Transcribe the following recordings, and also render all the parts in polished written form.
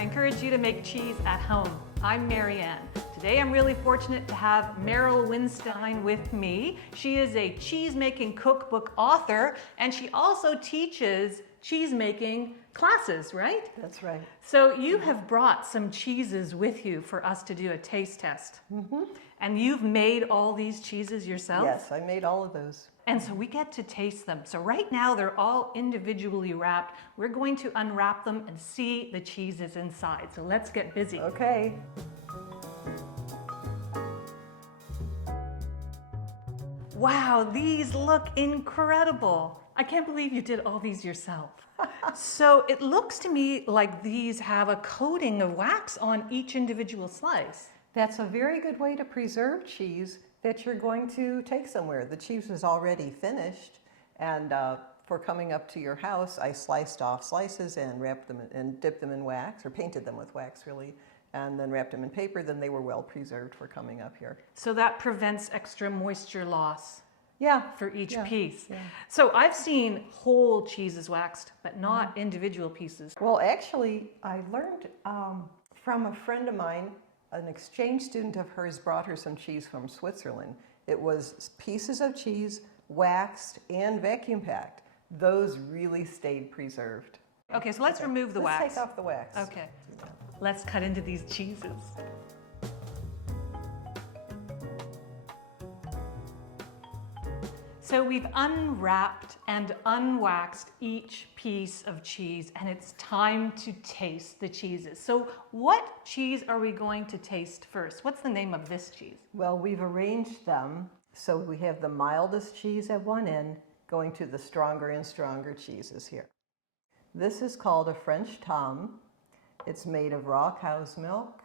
I encourage you to make cheese at home. I'm Mary Ann. Today I'm really fortunate to have Merryl Winstein with me. She is a cheese making cookbook author, and she also teaches cheese making classes, right? That's right. So you have brought some cheeses with you for us to do a taste test. And you've made all these cheeses yourself? Yes, I made all of those. And so we get to taste them. So right now they're all individually wrapped. We're going to unwrap them and see the cheeses inside. So let's get busy. Okay. Wow, these look incredible. I can't believe you did all these yourself. So it looks to me like these have a coating of wax on each individual slice. That's a very good way to preserve cheese that you're going to take somewhere. The cheese is already finished, and for coming up to your house, I sliced off slices and wrapped them and dipped them in wax, or painted them with wax really, and then wrapped them in paper. Then they were well preserved for coming up here. So that prevents extra moisture loss. Yeah. For each piece. Yeah. So I've seen whole cheeses waxed, but not individual pieces. Well, actually, I learned from a friend of mine. An exchange student of hers brought her some cheese from Switzerland. It was pieces of cheese, waxed and vacuum packed. Those really stayed preserved. Okay, so let's remove the wax. Let's take off the wax. Okay. Let's cut into these cheeses. So we've unwrapped and unwaxed each piece of cheese, and it's time to taste the cheeses. So what cheese are we going to taste first? What's the name of this cheese? Well, we've arranged them so we have the mildest cheese at one end going to the stronger and stronger cheeses here. This is called a French tomme. It's made of raw cow's milk.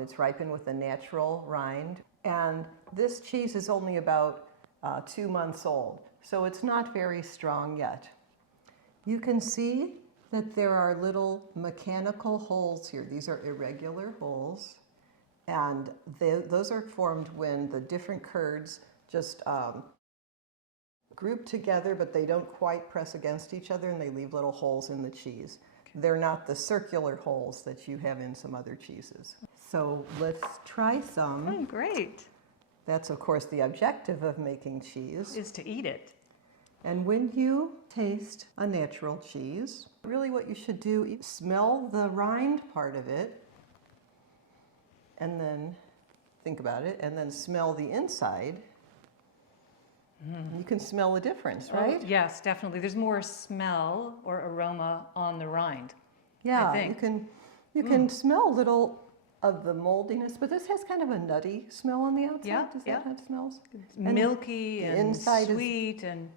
It's ripened with a natural rind. And this cheese is only about 2 months old, so it's not very strong yet. You can see that there are little mechanical holes here. These are irregular holes, and those are formed when the different curds just group together, but they don't quite press against each other, and they leave little holes in the cheese. They're not the circular holes that you have in some other cheeses. So let's try some. Oh, great. That's, of course, the objective of making cheese. Is to eat it. And when you taste a natural cheese, really what you should do is smell the rind part of it, and then think about it, and then smell the inside. You can smell the difference, right? Oh, yes, definitely. There's more smell or aroma on the rind. Yeah, I think. you can smell a little of the moldiness, but this has kind of a nutty smell on the outside. Yeah, Does that how it smells? And milky and inside sweet and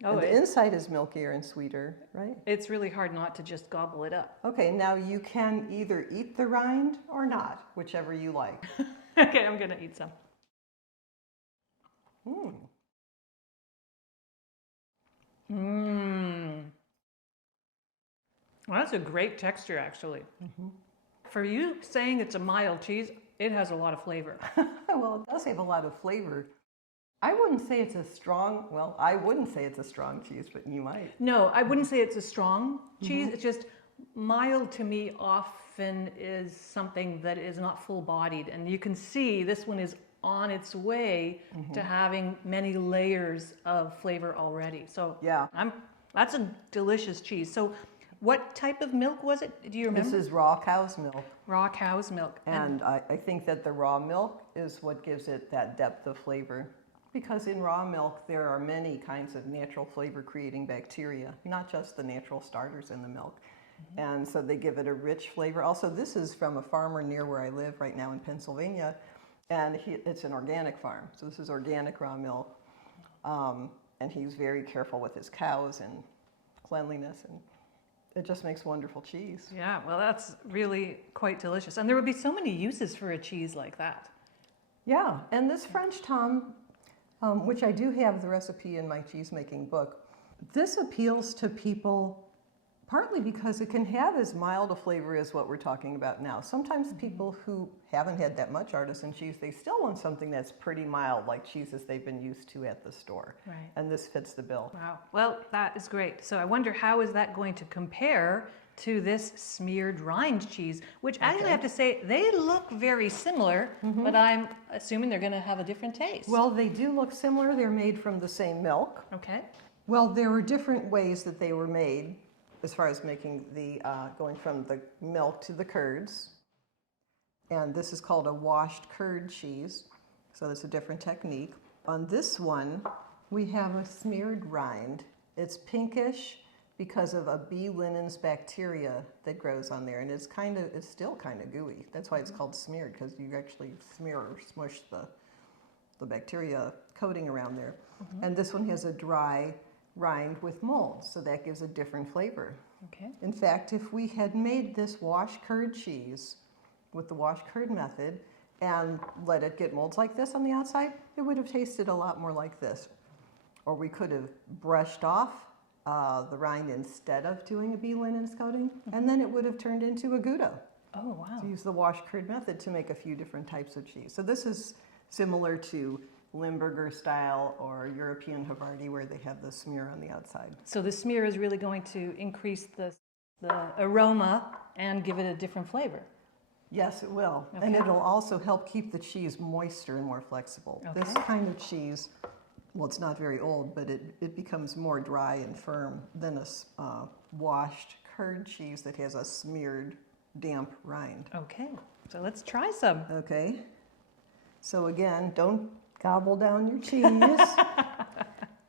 the inside is milkier and sweeter, right? It's really hard not to just gobble it up. Okay, now you can either eat the rind or not, whichever you like. Okay, I'm gonna eat some. Well, that's a great texture, actually. For you saying it's a mild cheese, it has a lot of flavor. Well, it does have a lot of flavor. I wouldn't say it's a strong, well, I wouldn't say it's a strong cheese, but you might. No, I wouldn't say it's a strong cheese. It's just mild to me often is something that is not full-bodied. And you can see this one is on its way to having many layers of flavor already. So yeah, that's a delicious cheese. So what type of milk was it? Do you remember? This is raw cow's milk. Raw cow's milk. And I think that the raw milk is what gives it that depth of flavor. Because in raw milk, there are many kinds of natural flavor creating bacteria, not just the natural starters in the milk. And so they give it a rich flavor. Also, this is from a farmer near where I live right now in Pennsylvania. And it's an organic farm. So this is organic raw milk. And he's very careful with his cows and cleanliness. And it just makes wonderful cheese. Yeah, well, that's really quite delicious. And there would be so many uses for a cheese like that. Yeah, and this French tomme, which I do have the recipe in my cheese making book, this appeals to people partly because it can have as mild a flavor as what we're talking about now. Sometimes people who haven't had that much artisan cheese, they still want something that's pretty mild, like cheeses they've been used to at the store. Right. And this fits the bill. Wow. Well, that is great. So I wonder, how is that going to compare to this smeared rind cheese, which actually I have to say, they look very similar, but I'm assuming they're going to have a different taste. Well, they do look similar. They're made from the same milk. Okay. Well, there were different ways that they were made as far as making the, going from the milk to the curds. And this is called a washed curd cheese. So that's a different technique. On this one, we have a smeared rind. It's pinkish because of a bee linen's bacteria that grows on there. And it's still kind of gooey. That's why it's called smeared, because you actually smear or smush the bacteria coating around there. And this one has a dry rind with mold, so that gives a different flavor. Okay. In fact, if we had made this washed curd cheese with the washed curd method and let it get molds like this on the outside, it would have tasted a lot more like this. Or we could have brushed off the rind instead of doing a bee linens coating, and then it would have turned into a gouda. Oh, wow. To use the washed curd method to make a few different types of cheese. So this is similar to Limburger style or European Havarti, where they have the smear on the outside. So the smear is really going to increase the aroma and give it a different flavor. Yes, it will. Okay. And it'll also help keep the cheese moister and more flexible. Okay. This kind of cheese, well, it's not very old, but it becomes more dry and firm than a washed curd cheese that has a smeared, damp rind. Okay, so let's try some. Okay. So again, don't gobble down your cheese.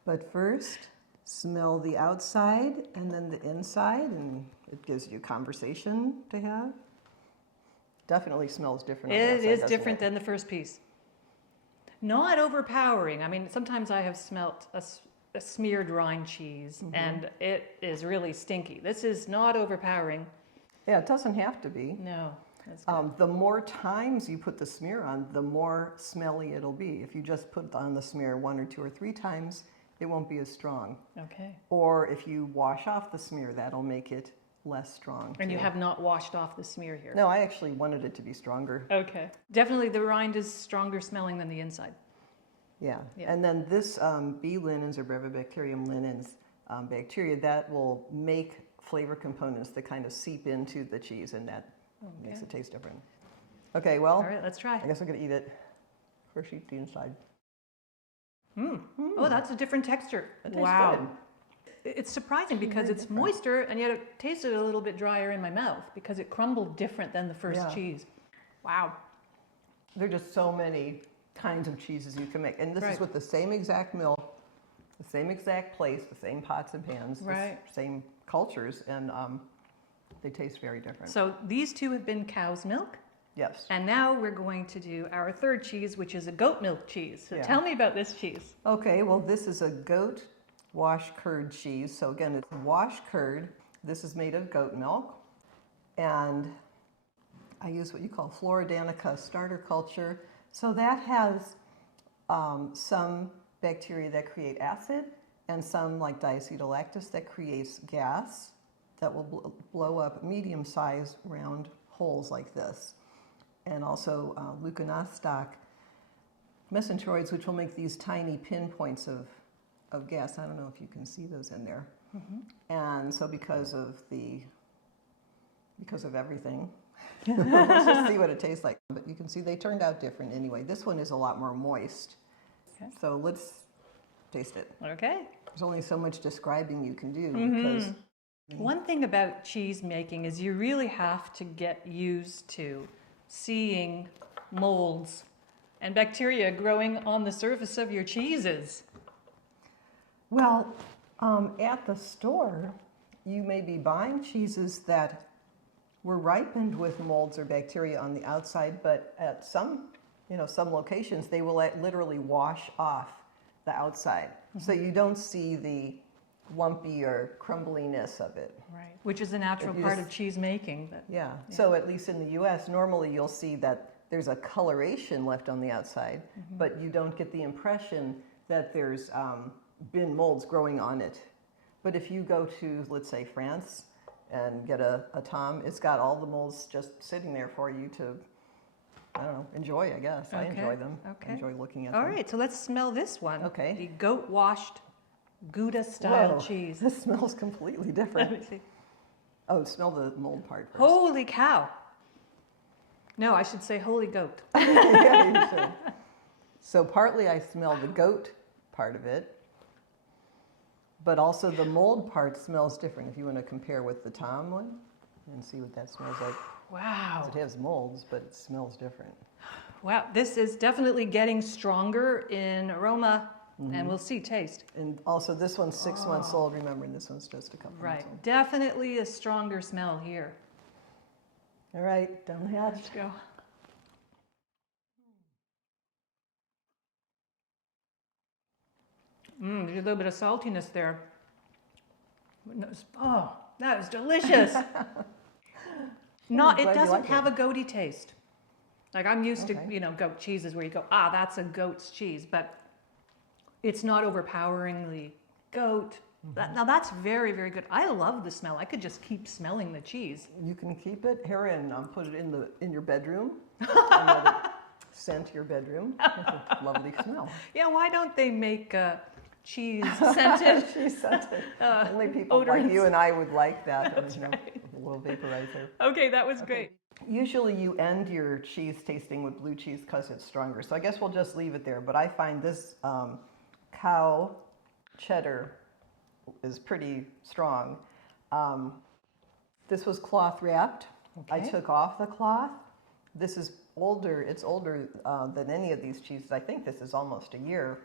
But first, smell the outside and then the inside, and it gives you conversation to have. Definitely smells different. It is different than the first piece. Not overpowering. I mean, sometimes I have smelt a smeared rind cheese, and it is really stinky. This is not overpowering. Yeah, it doesn't have to be. No, that's good. The more times you put the smear on, the more smelly it'll be. If you just put on the smear 1 or 2 or 3 times, it won't be as strong. Okay. Or if you wash off the smear, that'll make it less strong. And you too. have not washed off the smear here. No, I actually wanted it to be stronger. Okay. Definitely the rind is stronger smelling than the inside. Yeah. Yeah. And then this bee linens or Brevibacterium linens bacteria, that will make flavor components that kind of seep into the cheese, and that makes it taste different. Okay, well, All right, let's try. I guess I'm going to eat it. First, eat the inside. Oh, that's a different texture. It tastes Wow. good. It's surprising because Very it's different. moister, and yet it tasted a little bit drier in my mouth because it crumbled different than the first Yeah. cheese. Wow. There are just so many kinds of cheeses you can make. And this Right. is with the same exact milk, the same exact place, the same pots and pans, Right. the same cultures, and they taste very different. So these two have been cow's milk, Yes. and now we're going to do our third cheese, which is a goat milk cheese. So Yeah. tell me about this cheese. Okay, well, this is a goat wash curd cheese. So again, it's wash curd. This is made of goat milk. And I use what you call Floridanica starter culture. So that has some bacteria that create acid and some, like diacetylactis, that creates gas that will blow up medium-sized round holes like this. And also leuconostoc mesenteroids, which will make these tiny pinpoints of gas. I don't know if you can see those in there. And so because of everything, let's just see what it tastes like. But you can see they turned out different anyway. This one is a lot more moist. Okay. So let's taste it. Okay. There's only so much describing you can do because One thing about cheese making is you really have to get used to seeing molds and bacteria growing on the surface of your cheeses. well, at the store, you may be buying cheeses that were ripened with molds or bacteria on the outside, but at some locations, they will literally wash off the outside. So you don't see the lumpy or crumbliness of it. Right. Which is a natural You part just- of cheese making. But Yeah. So at least in the US, normally you'll see that there's a coloration left on the outside, but you don't get the impression that there's been molds growing on it. But if you go to, let's say, France and get a tomme, it's got all the molds just sitting there for you to, I don't know, enjoy, I guess. I Okay, enjoy them. okay. I enjoy looking at all them. right, so let's smell this one. Okay. The goat washed Gouda style Whoa, cheese. This smells completely Let different. me see. Oh, smell the mold part first. Holy cow. No, I should say holy goat. Yeah, you should. So partly I smell the goat part of it, but also the mold part smells different. If you want to compare with the tomme one and see what that smells like. Wow. It has molds, but it smells different. Wow, this is definitely getting stronger in aroma, and we'll see taste. And also this one's 6 months old, remember, and this one's just a couple Right, months old. definitely a stronger smell here. All right, down the hatch. Let's go. There's a little bit of saltiness there. Oh, that is delicious. It doesn't have a goaty taste. Like I'm used to, goat cheeses where you go, that's a goat's cheese, but it's not overpoweringly goat. Now that's very, very good. I love the smell. I could just keep smelling the cheese. You can keep it here and put it in your bedroom. And let it scent your bedroom. It's a lovely smell. Yeah, why don't they make cheese scented? Cheese scented. Only people like you and I would like that. That's right. A little vaporizer. Okay, that was great. Usually you end your cheese tasting with blue cheese because it's stronger. So I guess we'll just leave it there. But I find this cow cheddar is pretty strong. This was cloth wrapped. Okay. I took off the cloth. This is older. It's older than any of these cheeses. I think this is almost a year.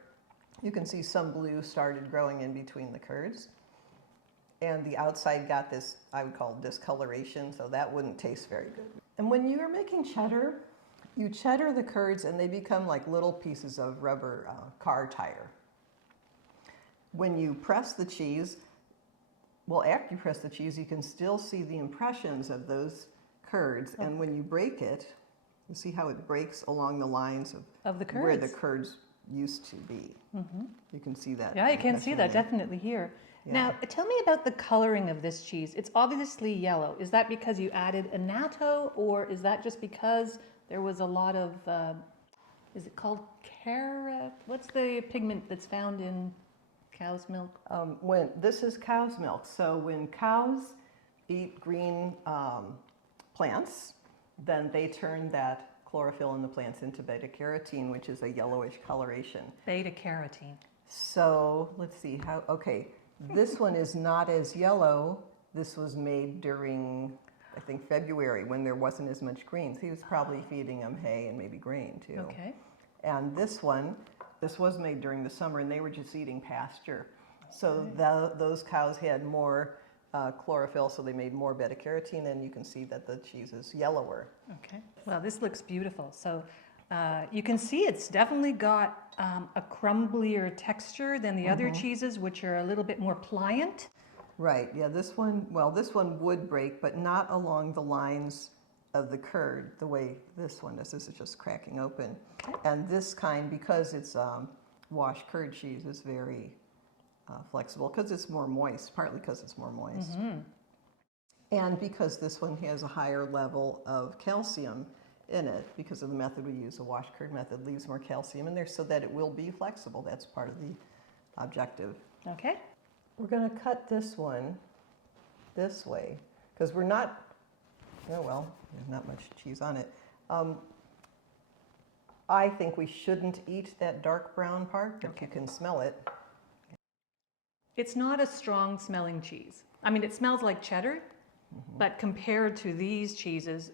You can see some blue started growing in between the curds. And the outside got this, I would call discoloration, so that wouldn't taste very good. And when you're making cheddar, you cheddar the curds and they become like little pieces of rubber car tire. When you press the cheese, well, after you press the cheese, you can still see the impressions of those curds. And when you break it, you see how it breaks along the lines of the curds. Where the curds used to be. You can see that. Yeah, you can see that definitely here. Yeah. Now, tell me about the coloring of this cheese. It's obviously yellow. Is that because you added annatto, or is that just because there was a lot of, is it called what's the pigment that's found in cow's milk? This is cow's milk. So when cows eat green plants, then they turn that chlorophyll in the plants into beta carotene, which is a yellowish coloration. Beta carotene. So let's see okay. This one is not as yellow. This was made during, I think, February when there wasn't as much green. So he was probably feeding them hay and maybe grain too. Okay. And this was made during the summer and they were just eating pasture. So those cows had more chlorophyll, so they made more beta carotene, and you can see that the cheese is yellower. Okay. Well, this looks beautiful. So you can see it's definitely got a crumblier texture than the other cheeses, which are a little bit more pliant. Right. Yeah. This one would break, but not along the lines of the curd the way this one is. This is just cracking open. Okay. And this kind, because it's washed curd cheese, is very flexible because it's more moist, partly because it's more moist. And because this one has a higher level of calcium in it, because of the method we use, the washed curd method leaves more calcium in there so that it will be flexible. That's part of the objective. Okay. We're going to cut this one this way because we're not, there's not much cheese on it. I think we shouldn't eat that dark brown part, but you can smell it. It's not a strong smelling cheese. I mean, it smells like cheddar, but compared to these cheeses,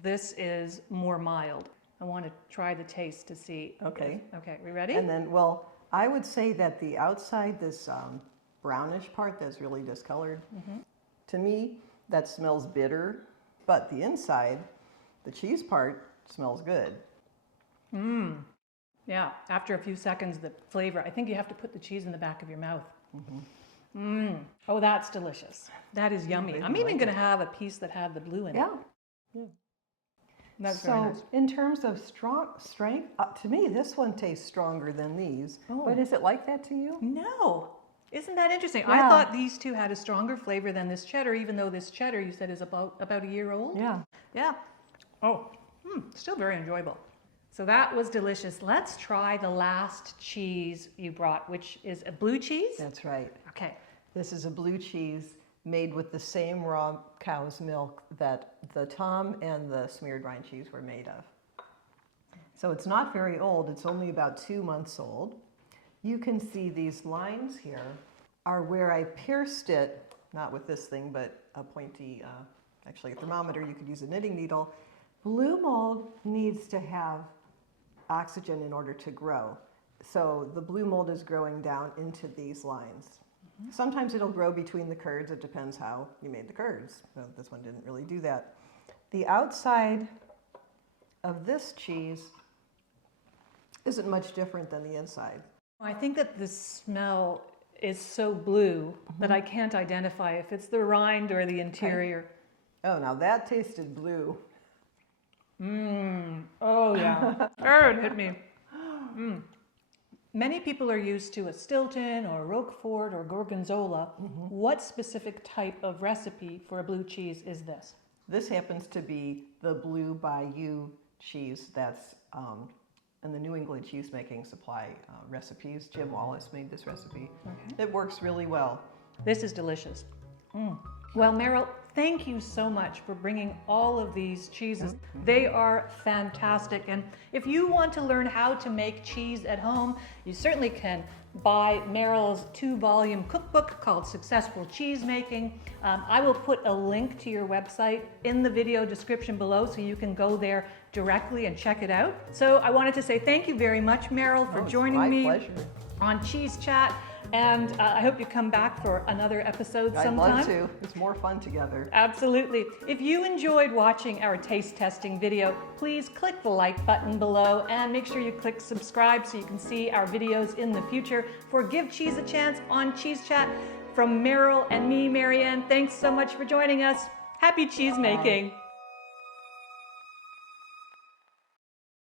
this is more mild. I want to try the taste to see. Okay. Okay, we ready? And then, I would say that the outside, this brownish part that's really discolored, to me, that smells bitter, but the inside, the cheese part, smells good. Yeah, after a few seconds, the flavor, I think you have to put the cheese in the back of your mouth. Oh, that's delicious. That is yummy. I'm even going to have a piece that had the blue in it. Yeah. That's very nice. In terms of strength, to me, this one tastes stronger than these. Oh. But is it like that to you? No. Isn't that interesting? Yeah. I thought these two had a stronger flavor than this cheddar, even though this cheddar you said is about a year old. Yeah. Yeah. Oh, still very enjoyable. So that was delicious. Let's try the last cheese you brought, which is a blue cheese. That's right. Okay. This is a blue cheese made with the same raw cow's milk that the tomme and the smeared rind cheese were made of. So it's not very old, it's only about 2 months old. You can see these lines here are where I pierced it, not with this thing, but a pointy, actually a thermometer, you could use a knitting needle. Blue mold needs to have oxygen in order to grow. So the blue mold is growing down into these lines. Sometimes it'll grow between the curds, it depends how you made the curds. So this one didn't really do that. The outside of this cheese isn't much different than the inside. I think that the smell is so blue that I can't identify if it's the rind or the interior. Oh, now that tasted blue. Oh yeah. Oh, it hit me. Many people are used to a Stilton or Roquefort or Gorgonzola. What specific type of recipe for a blue cheese is this? This happens to be the Blue Bayou cheese that's in the New England cheesemaking supply recipes. Jim Wallace made this recipe. It works really well. This is delicious. Well, Merrill, thank you so much for bringing all of these cheeses. They are fantastic. And if you want to learn how to make cheese at home, you certainly can buy Merrill's 2-volume cookbook called Successful Cheesemaking. I will put a link to your website in the video description below so you can go there directly and check it out. So I wanted to say thank you very much, Merrill, for joining me on Cheese Chat. And I hope you come back for another episode sometime. I'd love to. It's more fun together. Absolutely. If you enjoyed watching our taste testing video, please click the like button below and make sure you click subscribe so you can see our videos in the future. For Give Cheese a Chance on Cheese Chat, from Merrill and me, Marianne, thanks so much for joining us. Happy cheese making.